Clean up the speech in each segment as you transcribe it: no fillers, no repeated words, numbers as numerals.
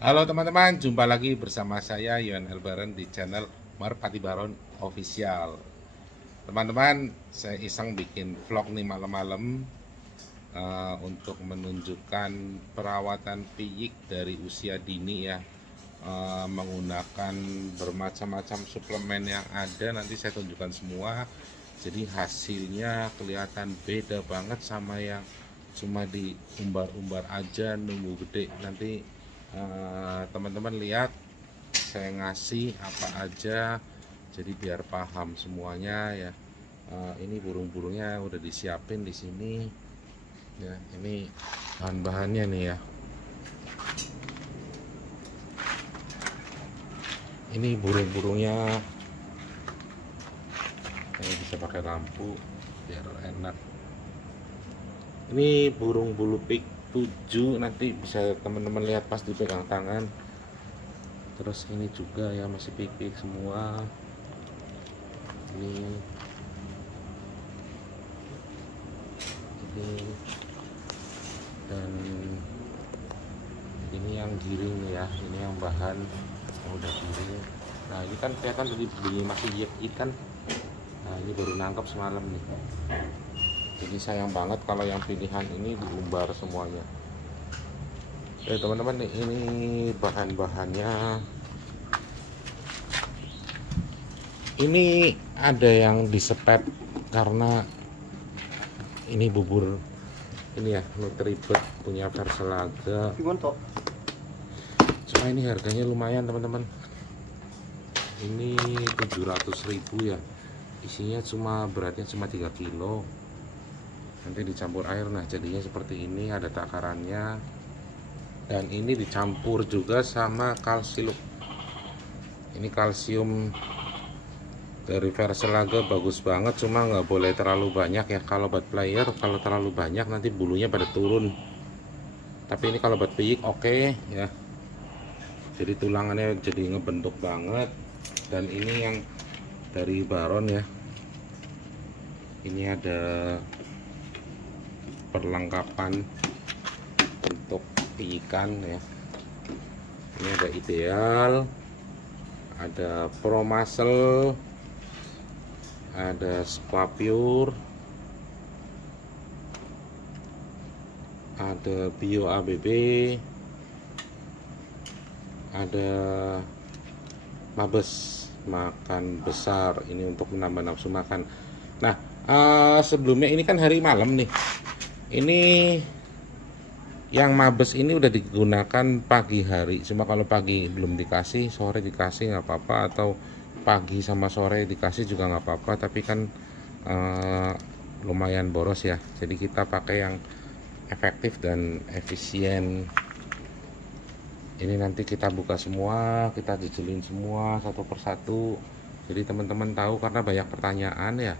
Halo teman-teman, jumpa lagi bersama saya Yon Elbaran di channel Merpati Baron Official. Teman-teman, saya iseng bikin vlog nih malam-malam untuk menunjukkan perawatan piyik dari usia dini ya, menggunakan bermacam-macam suplemen yang ada. Nanti saya tunjukkan semua. Jadi hasilnya kelihatan beda banget sama yang cuma diumbar-umbar aja nunggu gede. Nanti teman-teman lihat saya ngasih apa aja, jadi biar paham semuanya ya. Ini burung-burungnya udah disiapin di sini ya. Ini bahan-bahannya nih ya. Ini burung-burungnya, saya bisa pakai lampu biar enak. Ini burung bulu pik 7, nanti bisa teman-teman lihat pas dipegang tangan. Terus ini juga ya, masih pik-pik semua ini dan ini yang giring ya, ini yang bahan yang udah giring. Nah ini kan kelihatan tadi bunyi masih ikan. Nah ini baru nangkep semalam nih. Jadi sayang banget kalau yang pilihan ini diumbar semuanya. Oke teman-teman, ini bahan-bahannya. Ini ada yang disepet karena ini bubur ini ya, Nutribet punya Verselaga. Cuma ini harganya lumayan teman-teman. Ini 700.000 ya. Isinya beratnya cuma 3 kilo. Nanti dicampur air, nah jadinya seperti ini, ada takarannya. Dan ini dicampur juga sama kalsium. Ini kalsium dari Verselaga bagus banget, cuma nggak boleh terlalu banyak ya. Kalau buat player, kalau terlalu banyak nanti bulunya pada turun. Tapi ini kalau buat piyik oke ya. Jadi tulangannya jadi ngebentuk banget. Dan ini yang dari Baron ya. Ini ada perlengkapan untuk ikan ya. Ini ada Ideal, ada Pro Muscle, ada Spa Pure, ada Bio ABB, ada Mabes makan besar, ini untuk menambah nafsu makan. Nah sebelumnya ini kan hari malam nih. Ini yang Mabes ini udah digunakan pagi hari, cuma kalau pagi belum dikasih, sore dikasih nggak apa-apa, atau pagi sama sore dikasih juga nggak apa-apa. Tapi kan lumayan boros ya, jadi kita pakai yang efektif dan efisien. Ini nanti kita buka semua, kita jejelin semua satu persatu, jadi teman-teman tahu, karena banyak pertanyaan ya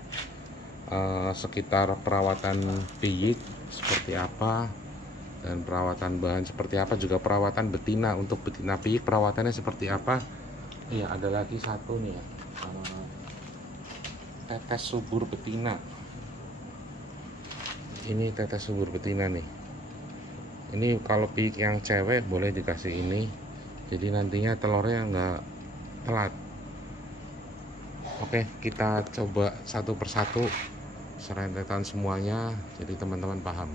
sekitar perawatan piyik seperti apa, dan perawatan bahan seperti apa, juga perawatan betina. Untuk betina piyik perawatannya seperti apa. Iya, ada lagi satu nih ya, tetes subur betina. Ini tetes subur betina nih. Ini kalau piyik yang cewek boleh dikasih ini, jadi nantinya telurnya nggak telat. Oke, kita coba satu persatu serentetan semuanya, jadi teman-teman paham.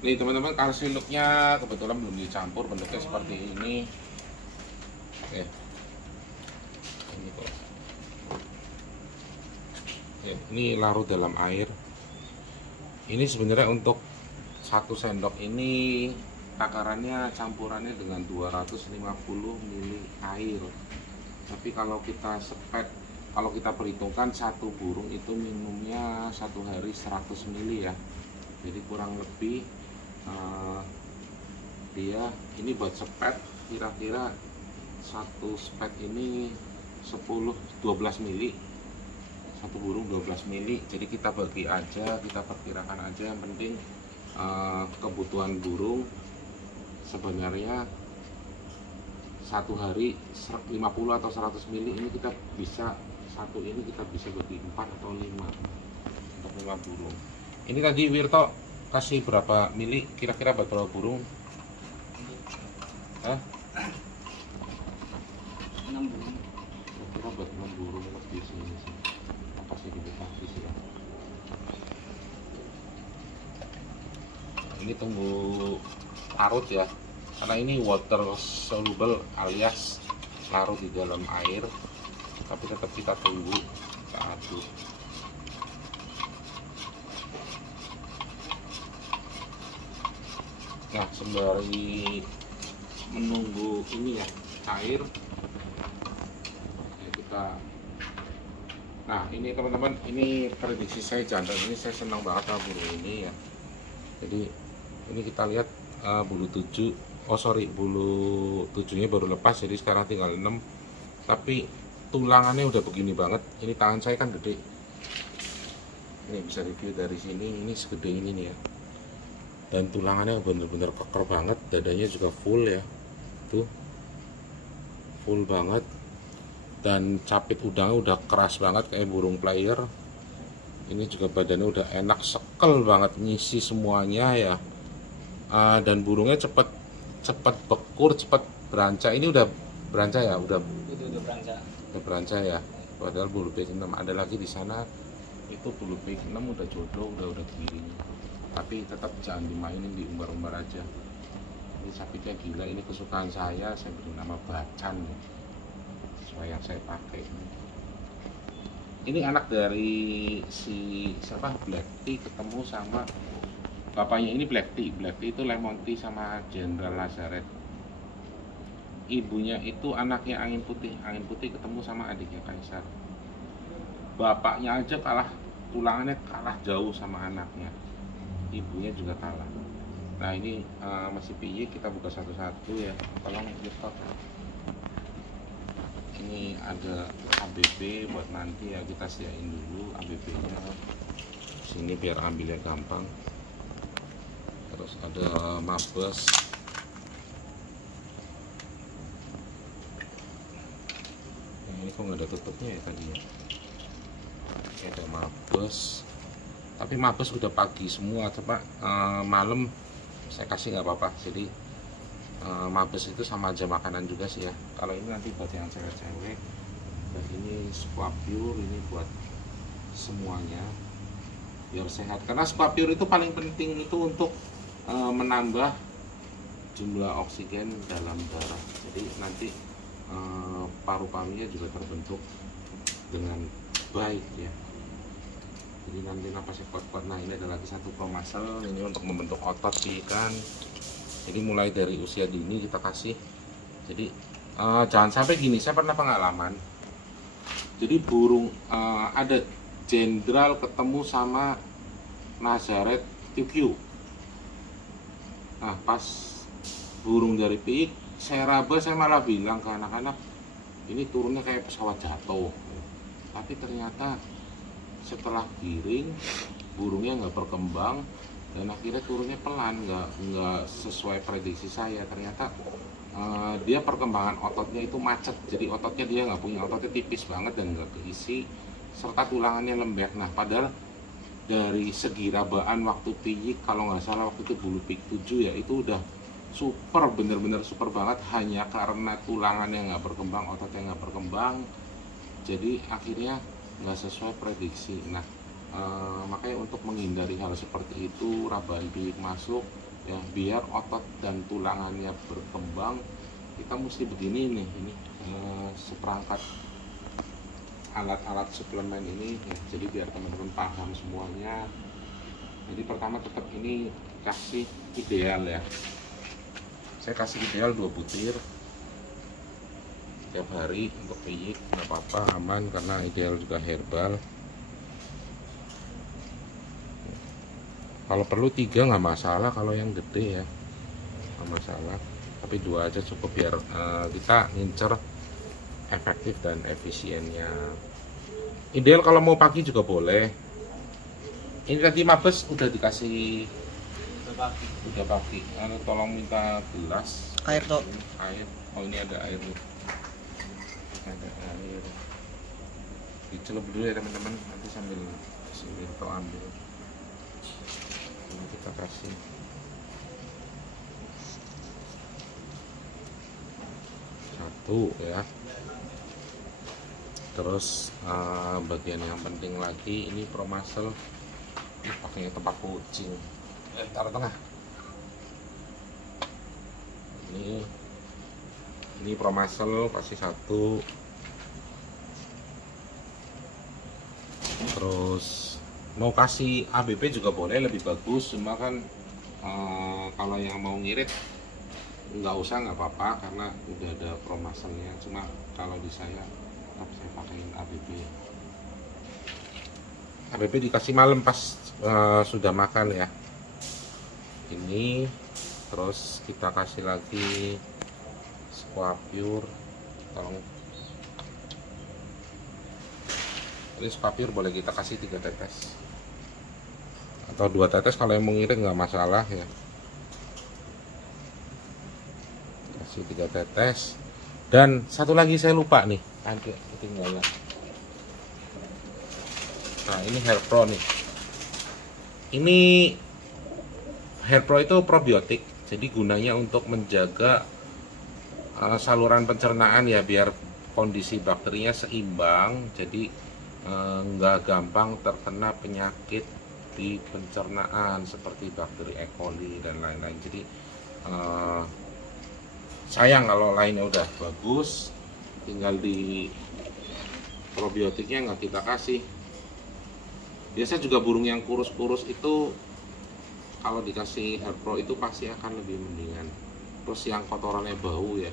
Nih teman-teman, kalsiumnya kebetulan belum dicampur, bentuknya seperti ini. Oke, ini kok. Ya, ini larut dalam air. Ini sebenarnya untuk 1 sendok ini takarannya, campurannya dengan 250 ml air. Tapi kalau kita sepet, kalau kita perhitungkan satu burung itu minumnya 1 hari 100 ml ya. Jadi kurang lebih dia ini buat sepet, kira-kira satu sepet ini 10-12 mili, satu burung 12 mili. Jadi kita bagi aja, kita perkirakan aja. Yang penting kebutuhan burung sebenarnya satu hari 50 atau 100 mili. Ini kita bisa, satu ini kita bisa bagi 4 atau 5 untuk 5 burung. Ini tadi Wirto kasih berapa mili kira-kira buat berapa burung? Hah? 6 burung. Kira buat 6 burung lebih sini sih. Apa sih dikasih sih ya? Ini tunggu larut ya, karena ini water soluble alias larut di dalam air, tapi tetap kita tunggu, kita aduk. Nah, sembari menunggu ini ya air, ya kita. Nah ini teman-teman, ini prediksi saya jantan ini, saya senang banget sama burung ini ya. Jadi ini kita lihat bulu 7, bulu 7-nya baru lepas, jadi sekarang tinggal 6. Tapi tulangannya udah begini banget. Ini tangan saya kan gede. Ini bisa review dari sini, ini segede ini nih ya. Dan tulangannya bener-bener keker banget, dadanya juga full ya. Tuh. Full banget. Dan capit udangnya udah keras banget kayak burung player. Ini juga badannya udah enak, sekel banget, ngisi semuanya ya. Dan burungnya cepet bekur, cepet berancak. Ini udah berancak ya, udah berancak ya. Padahal bulu P6 ada lagi di sana, itu bulu P6 udah jodoh, udah giring. Tapi tetap jangan dimainin, di umbar-umbar aja. Ini sapitnya gila, ini kesukaan saya beri nama Bacan ya. Sesuai yang saya pakai. Ini anak dari si siapa, Black Tea ketemu sama bapaknya. Ini Black Tea itu Lemon Tea sama Jenderal Lazaret. Ibunya itu anaknya Angin Putih ketemu sama adiknya Kaisar. Bapaknya aja kalah, tulangannya kalah jauh sama anaknya. Ibunya juga kalah. Nah ini masih piye, kita buka satu-satu ya. Tolong lihat. Ini ada ABB buat nanti ya, kita sediain dulu ABB-nya sini biar ambilnya gampang. Terus ada mabes, nah, ini kok nggak ada tutupnya ya tadi ya. Ini ada mabes, tapi mabes udah pagi semua, coba malam saya kasih nggak apa-apa. Jadi mabes itu sama aja makanan juga sih ya. Kalau ini nanti buat yang cewek-cewek, dan ini Squapure, ini buat semuanya biar sehat. Karena Squapure itu paling penting itu untuk menambah jumlah oksigen dalam darah. Jadi nanti paru-parunya juga terbentuk dengan baik ya. Jadi nanti napasnya kuat-kuat. Nah ini ada lagi satu pro muscle, ini untuk membentuk otot di ikan. Jadi mulai dari usia dini kita kasih. Jadi jangan sampai gini, saya pernah pengalaman. Jadi burung ada Jenderal ketemu sama Lazaret QQ. Nah pas burung dari piik, saya raba, saya malah bilang ke anak-anak, ini turunnya kayak pesawat jatuh. Tapi ternyata setelah giring, burungnya nggak berkembang. Dan akhirnya turunnya pelan, nggak sesuai prediksi saya. Ternyata dia perkembangan ototnya itu macet, jadi ototnya dia nggak punya, ototnya tipis banget dan nggak keisi, serta tulangannya lembek. Nah padahal dari segi rabaan waktu piyik, kalau nggak salah waktu itu bulu piyik 7 ya, itu udah super, bener-bener super banget. Hanya karena tulangannya nggak berkembang, ototnya nggak berkembang, jadi akhirnya nggak sesuai prediksi. Nah makanya untuk menghindari hal seperti itu, rabaan piyik masuk ya, biar otot dan tulangannya berkembang, kita mesti begini nih, ini seperangkat alat-alat suplemen ini ya. Jadi biar teman-teman paham semuanya. Jadi pertama tetap ini kasih ideal ya, saya kasih ideal 2 butir tiap hari untuk piyik, nggak apa-apa, aman, karena ideal juga herbal. Kalau perlu 3 nggak masalah, kalau yang gede ya nggak masalah, tapi 2 aja cukup biar kita ngincer efektif dan efisiennya. Ideal kalau mau pagi juga boleh. Ini tadi mabes udah dikasih, udah pagi. Tolong minta gelas Air toh. Air. Oh ini ada air nih. Ada air. Dicelup dulu ya teman-teman, nanti sambil Mirto ambil. Ini kita kasih. satu ya. Terus bagian yang penting lagi ini pro muscle, pakainya tempat kucing, taruh tengah. Ini pro muscle pasti satu. Terus mau kasih ABP juga boleh, lebih bagus, cuma kan kalau yang mau ngirit nggak usah, nggak apa-apa karena udah ada pro muscle-nya. Cuma kalau di saya pakaiin ABP. ABP dikasih malam pas sudah makan ya. Ini terus kita kasih lagi Squapure. Tolong, ini Squapure boleh kita kasih 3 tetes atau 2 tetes kalau yang mau ngirit nggak masalah ya. Kasih 3 tetes. Dan satu lagi saya lupa nih, ada ketinggalan. Nah, ini Hair Pro nih. Ini Hair Pro itu probiotik, jadi gunanya untuk menjaga saluran pencernaan ya, biar kondisi bakterinya seimbang, jadi nggak gampang terkena penyakit di pencernaan seperti bakteri E. coli dan lain-lain. Jadi sayang kalau lainnya udah bagus, tinggal di probiotiknya nggak kita kasih. Biasa juga burung yang kurus-kurus itu kalau dikasih Hair Pro itu pasti akan lebih mendingan. Terus yang kotorannya bau ya,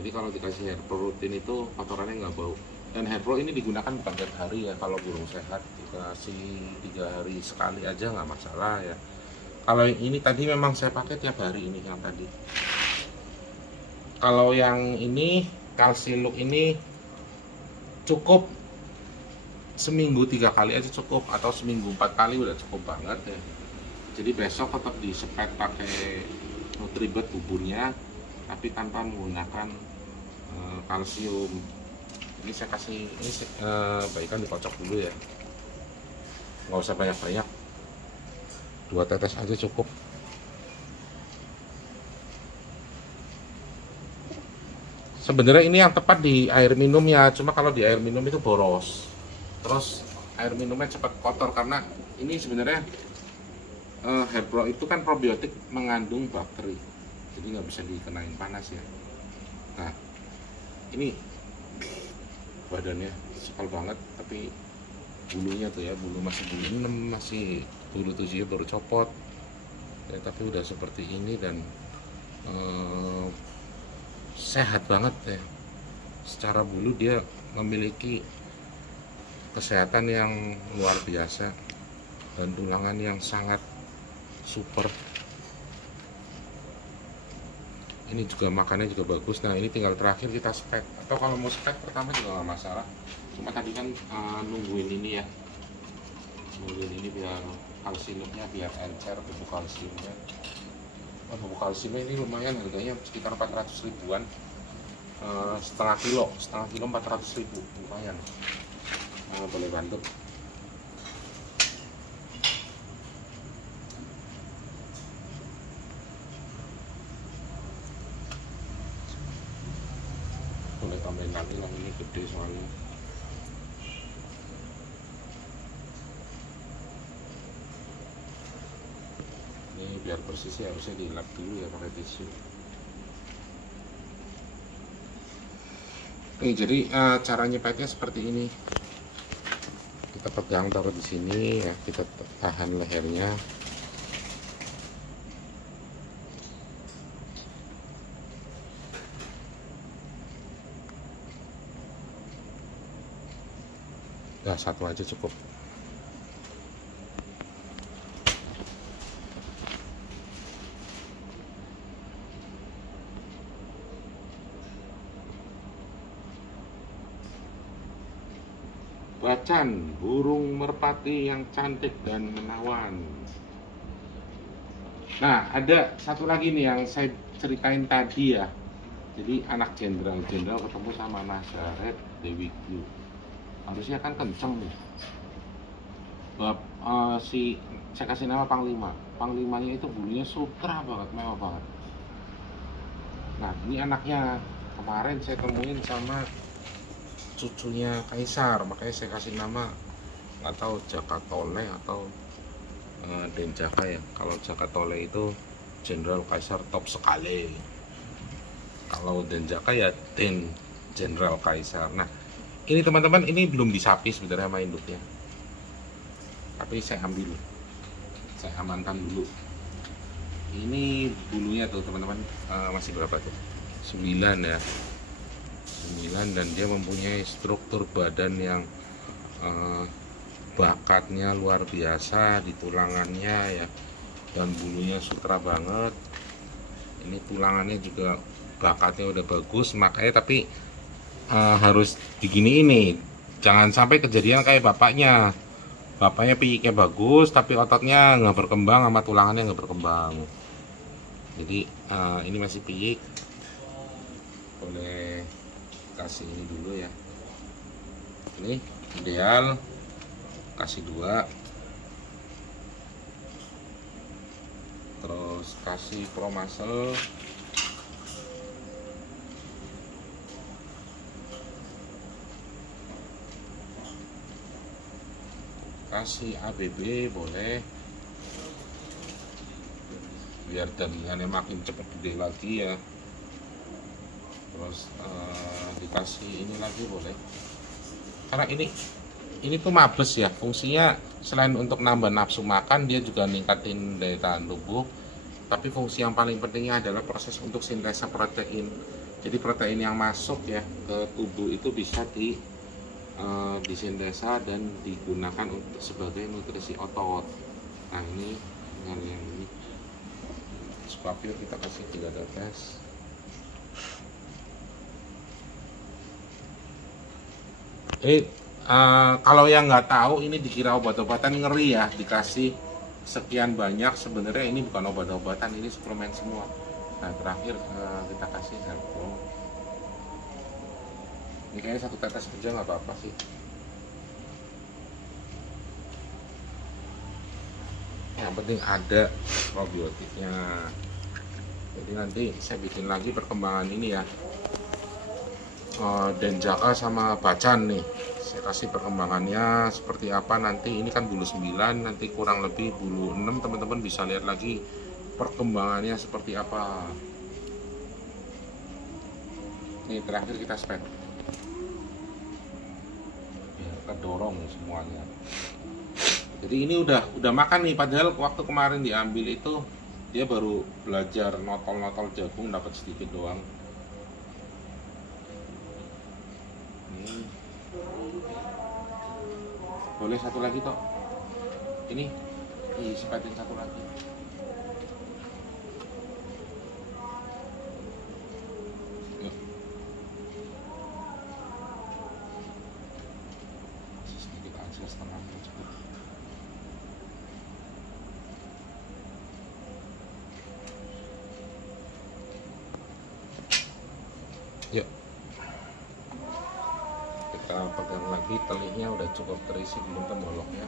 jadi kalau dikasih Hair Pro rutin itu kotorannya nggak bau. Dan Hair Pro ini digunakan bukan tiap hari ya, kalau burung sehat dikasih 3 hari sekali aja nggak masalah ya. Kalau yang ini tadi memang saya pakai tiap hari, ini yang tadi. Kalau yang ini Calcilook ini cukup seminggu 3 kali aja cukup, atau seminggu 4 kali udah cukup banget ya. Jadi besok tetap disepet pakai Nutribet buburnya, tapi tanpa menggunakan kalsium. Ini saya kasih, ini baikkan dikocok dulu ya, nggak usah banyak-banyak, 2 tetes aja cukup. Sebenarnya ini yang tepat di air minum ya, cuma kalau di air minum itu boros, terus air minumnya cepat kotor karena ini sebenarnya Hair Pro itu kan probiotik mengandung bakteri, jadi nggak bisa dikenain panas ya. Nah, ini badannya sekal banget, tapi bulunya tuh ya, bulu masih bulu 6, masih bulu 7 baru copot ya, tapi udah seperti ini dan sehat banget ya. Secara bulu dia memiliki kesehatan yang luar biasa dan tulangan yang sangat super. Ini juga makannya juga bagus. Nah, ini tinggal terakhir kita spek, atau kalau mau spek pertama juga nggak masalah, cuma tadi kan nungguin ini ya, nungguin ini biar kalsiumnya biar encer, bubuk kalsiumnya. Bubuk kalsiumnya ini lumayan, harganya sekitar 400 ribuan, setengah kilo 400 ribu, lumayan. Boleh bantu. Boleh tambahin lagi lah, ini gede soalnya. Ini biar bersih sih harusnya dilap dulu ya pakai tisu. Jadi cara nyepetnya seperti ini. Kita pegang, taruh di sini ya, kita tahan lehernya. Ya, satu aja cukup. Bacan, burung merpati yang cantik dan menawan. Nah, ada satu lagi nih yang saya ceritain tadi ya. Jadi anak jenderal ketemu sama Nazaret Dewi Q. Harusnya kan kenceng nih. Saya kasih nama Panglima. Panglimanya itu bulunya sutra banget, mewah banget. Nah, ini anaknya kemarin saya temuin sama cucunya Kaisar, makanya saya kasih nama, nggak tahu Jakatole atau Denjaka ya. Kalau Jakatole itu Jenderal Kaisar top sekali, kalau Denjaka ya Den Jenderal Kaisar. Nah ini teman-teman, ini belum disapi sebenarnya sama induknya, tapi saya ambil, saya amankan dulu. Ini bulunya tuh teman-teman, masih berapa tuh, 9 ya, 9, dan dia mempunyai struktur badan yang bakatnya luar biasa di tulangannya ya, dan bulunya sutra banget. Ini tulangannya juga bakatnya udah bagus, makanya tapi harus digini ini, jangan sampai kejadian kayak bapaknya piyiknya bagus tapi ototnya nggak berkembang sama tulangannya nggak berkembang. Jadi ini masih piyik, boleh kasih ini dulu ya. Ini ideal kasih 2, terus kasih Pro Muscle, kasih ABB boleh, biar jaringannya makin cepat gede lagi ya. Terus dikasih ini lagi boleh, karena ini tuh mabes ya, fungsinya selain untuk nambah nafsu makan, dia juga ningkatin daya tahan tubuh, tapi fungsi yang paling pentingnya adalah proses untuk sintesa protein. Jadi protein yang masuk ya ke tubuh itu bisa disintesa dan digunakan untuk sebagai nutrisi otot. Nah ini dengan yang ini Squapil kita kasih 3 tetes. Kalau yang nggak tahu, ini dikira obat-obatan, ngeri ya dikasih sekian banyak, sebenarnya ini bukan obat-obatan, ini suplemen semua. Nah terakhir kita kasih Herbal. Ini kayaknya 1 tetes aja nggak apa-apa sih. Yang penting ada probiotiknya. Jadi nanti saya bikin lagi perkembangan ini ya, Denjaka sama Bacan nih, saya kasih perkembangannya seperti apa nanti. Ini kan bulu 9, nanti kurang lebih bulu 6, teman-teman bisa lihat lagi perkembangannya seperti apa. Ini terakhir kita spek, biar kedorong semuanya. Jadi ini udah makan nih, padahal waktu kemarin diambil itu dia baru belajar notol-notol jagung, dapat sedikit doang. Boleh 1 lagi toh, ini disepetin 1 lagi. Yuk. Sedikit aja, setengahnya cukup. Yuk, kita pegang lagi, telihnya udah cukup terisi belum temboloknya.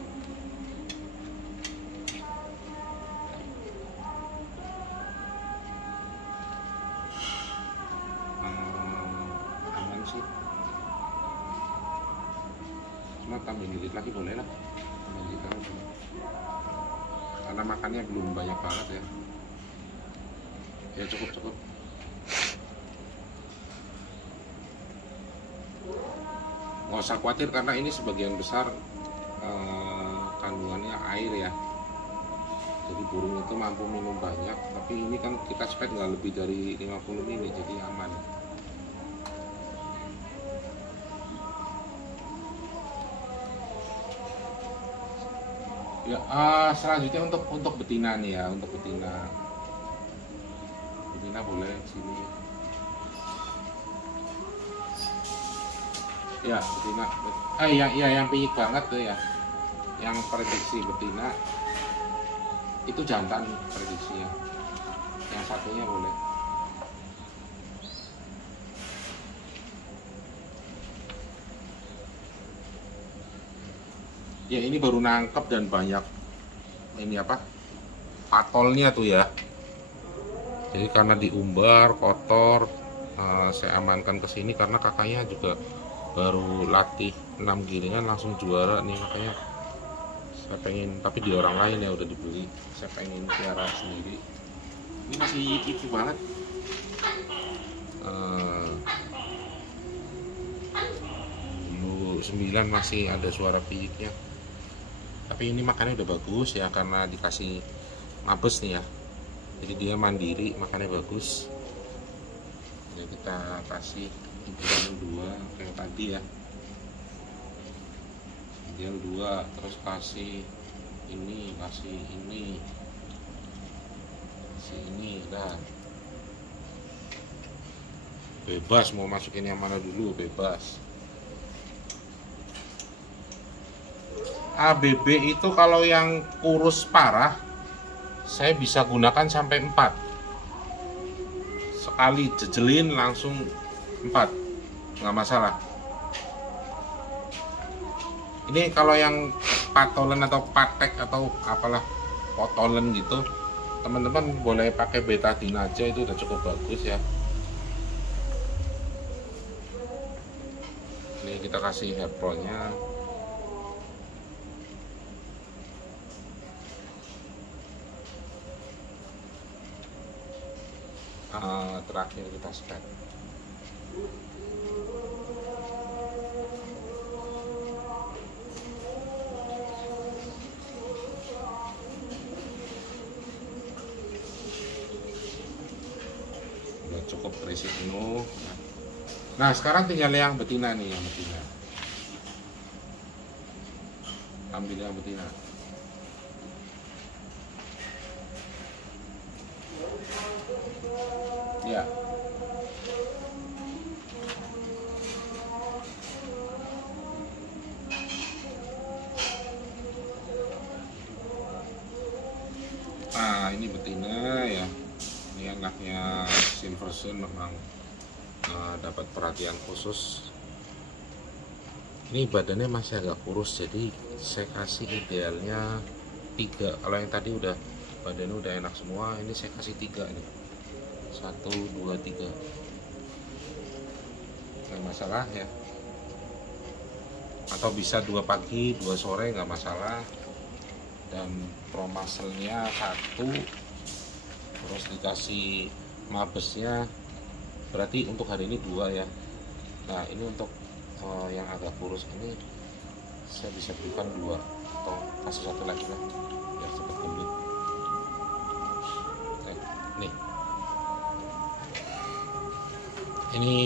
Aman sih, cuma tambahin dikit lagi boleh lah, tambahin dikit lagi, karena makannya belum banyak banget ya. Ya cukup. Nggak usah khawatir karena ini sebagian besar kandungannya air ya, jadi burung itu mampu minum banyak, tapi ini kan kita spek nggak lebih dari 50 ml, jadi aman. Ya selanjutnya untuk betina nih ya, untuk betina boleh sini ya, betina yang piyik banget tuh ya, yang prediksi betina itu jantan prediksinya. Yang satunya boleh. Ya ini baru nangkep dan banyak ini apa, patolnya tuh ya. Jadi karena diumbar kotor, saya amankan ke sini karena kakaknya juga baru latih 6 giringan langsung juara nih, makanya saya pengen, tapi di orang lain ya udah dibeli, saya pengen piara sendiri. Ini masih lucu banget. Dulu 9 masih ada suara piyiknya, tapi ini makannya udah bagus ya karena dikasih mabes nih ya, jadi dia mandiri makannya bagus. Jadi kita kasih ideal 2 kayak tadi ya, ideal 2, terus kasih ini dah. Bebas mau masukin yang mana dulu, bebas. ABB itu kalau yang kurus parah saya bisa gunakan sampai 4. Sekali jejelin langsung 4, nggak masalah. Ini kalau yang patolen atau patek atau apalah potolen gitu, teman-teman boleh pakai betadine aja, itu udah cukup bagus ya. Ini kita kasih hair pro-nya. Terakhir kita spek. Udah cukup terisi penuh. Nah sekarang tinggal yang betina nih, yang betina. Ambil yang betina. Ya. Nah ini betina ya, ini anaknya Silverstone memang dapat perhatian khusus. Ini badannya masih agak kurus, jadi saya kasih idealnya 3. Kalau yang tadi udah badannya udah enak semua, ini saya kasih 3 nih. 1, 2, 3. Nggak masalah ya, atau bisa 2 pagi 2 sore nggak masalah. Dan pro muscle-nya 1, terus dikasih mabesnya, berarti untuk hari ini 2 ya. Nah ini untuk yang agak kurus ini saya bisa berikan 2 atau kasih 1 lagi lah biar cepat gendut. Nih ini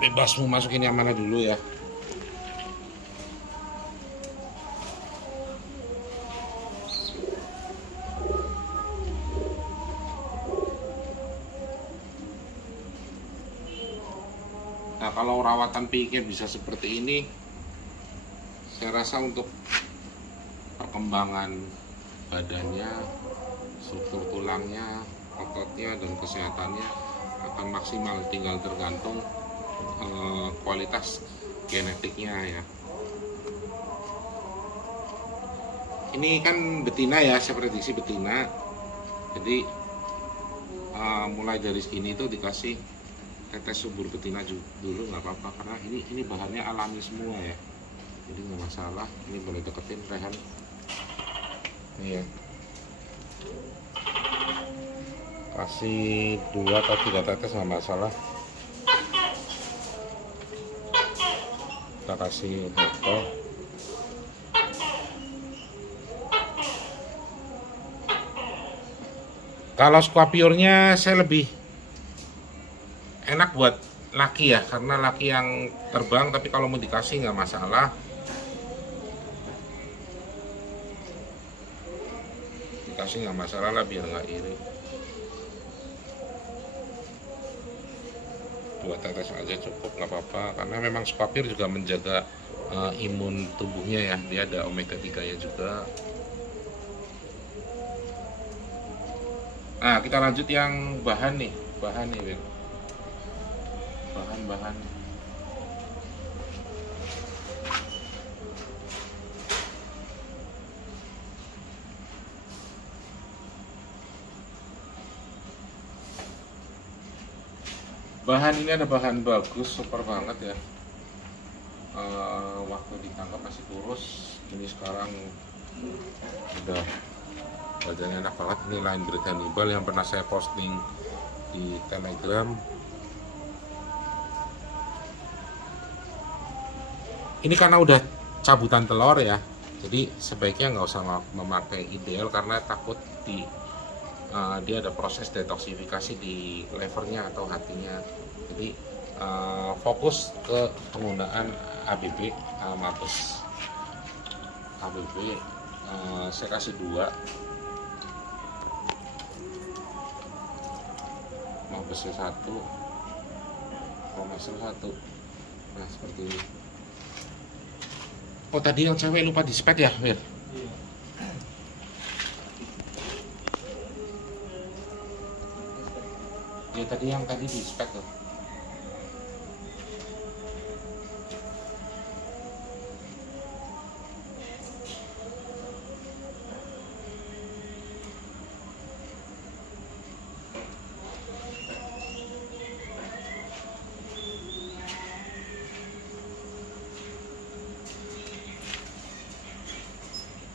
bebas mau masukin yang mana dulu ya. Nah kalau rawatan piyiknya bisa seperti ini, saya rasa untuk perkembangan badannya, struktur tulangnya, ototnya, dan kesehatannya akan maksimal, tinggal tergantung kualitas genetiknya ya. Ini kan betina ya, saya prediksi betina, jadi mulai dari segini itu dikasih tetes subur betina dulu nggak apa-apa, karena ini bahannya alami semua ya, jadi nggak masalah. Ini boleh deketin Rehan nih ya, kasih 2 atau 3 tetes nggak masalah. Kita kasih hotdog. Kalau squapiornya saya lebih enak buat laki ya, karena laki yang terbang, tapi kalau mau dikasih nggak masalah. Dikasih nggak masalah lah, biar nggak iri. 2 tetes aja cukup, nggak apa-apa, karena memang squapior juga menjaga imun tubuhnya ya, dia ada omega 3 nya juga. Nah kita lanjut yang bahan nih, Wil. Bahan Bahan ini ada bahan bagus, super banget ya. Waktu ditangkap masih kurus, ini sekarang udah badannya enak banget. Ini Line Breed Hannibal yang pernah saya posting di Telegram. Ini karena udah cabutan telur ya, jadi sebaiknya nggak usah memakai ideal karena takut dia ada proses detoksifikasi di levernya atau hatinya. Jadi fokus ke penggunaan ABB Mabes. ABB saya kasih 2, Mabesnya 1, Promesel 1. Nah seperti ini. Oh tadi yang cewek lupa di spet ya, Wir? Ya tadi yang di spek tuh.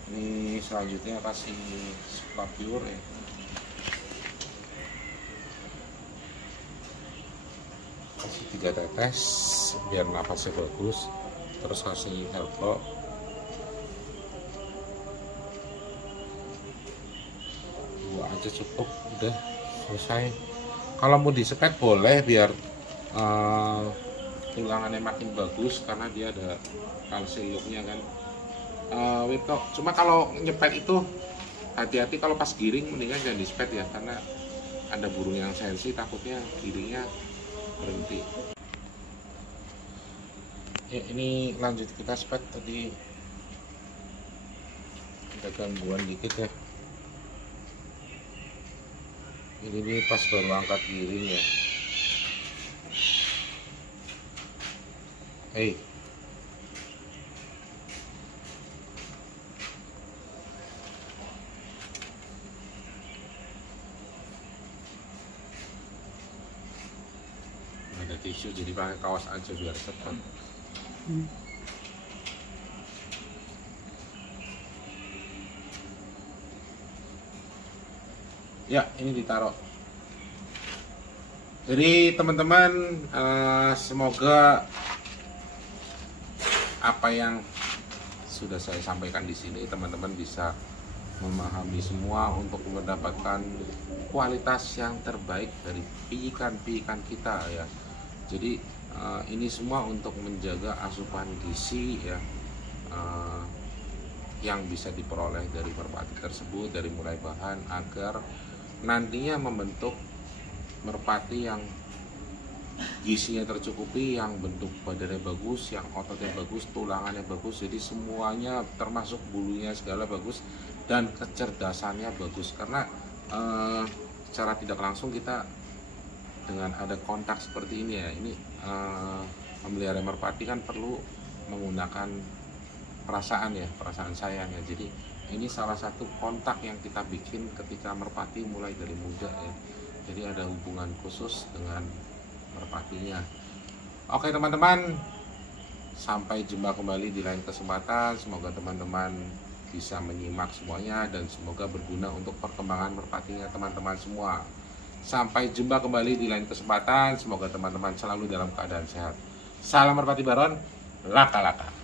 Ini selanjutnya kasih Spapure ya. Kasih 3 tetes biar napasnya bagus. Terus kasih elko. Dua aja cukup, udah selesai. Kalau mau disepet boleh biar tulangannya makin bagus karena dia ada kalsiumnya kan. Cuma kalau nyepet itu hati-hati, kalau pas giring mendingan jangan dispet ya, karena ada burung yang sensi, takutnya giringnya berhenti. Ya ini lanjut kita spet. Tadi ada gangguan dikit ya. Ini pas baru angkat giring ya. Ada tisu jadi pakai kaos aja biar cepat. Ya ini ditaruh. Jadi teman-teman, semoga apa yang sudah saya sampaikan di sini teman-teman bisa memahami semua untuk mendapatkan kualitas yang terbaik dari piikan-piikan kita ya. Jadi ini semua untuk menjaga asupan gizi ya, yang bisa diperoleh dari merpati tersebut, dari mulai bahan, agar nantinya membentuk merpati yang gizinya tercukupi, yang bentuk badannya bagus, yang ototnya bagus, tulangannya bagus, jadi semuanya termasuk bulunya segala bagus dan kecerdasannya bagus. Karena secara tidak langsung kita dengan ada kontak seperti ini ya, ini memelihara merpati kan perlu menggunakan perasaan ya, perasaan sayang ya. Jadi ini salah satu kontak yang kita bikin ketika merpati mulai dari muda ya. Jadi ada hubungan khusus dengan merpatinya. Oke teman-teman, sampai jumpa kembali di lain kesempatan. Semoga teman-teman bisa menyimak semuanya dan semoga berguna untuk perkembangan merpatinya teman-teman semua. Sampai jumpa kembali di lain kesempatan. Semoga teman-teman selalu dalam keadaan sehat. Salam Merpati Baron, laka-laka.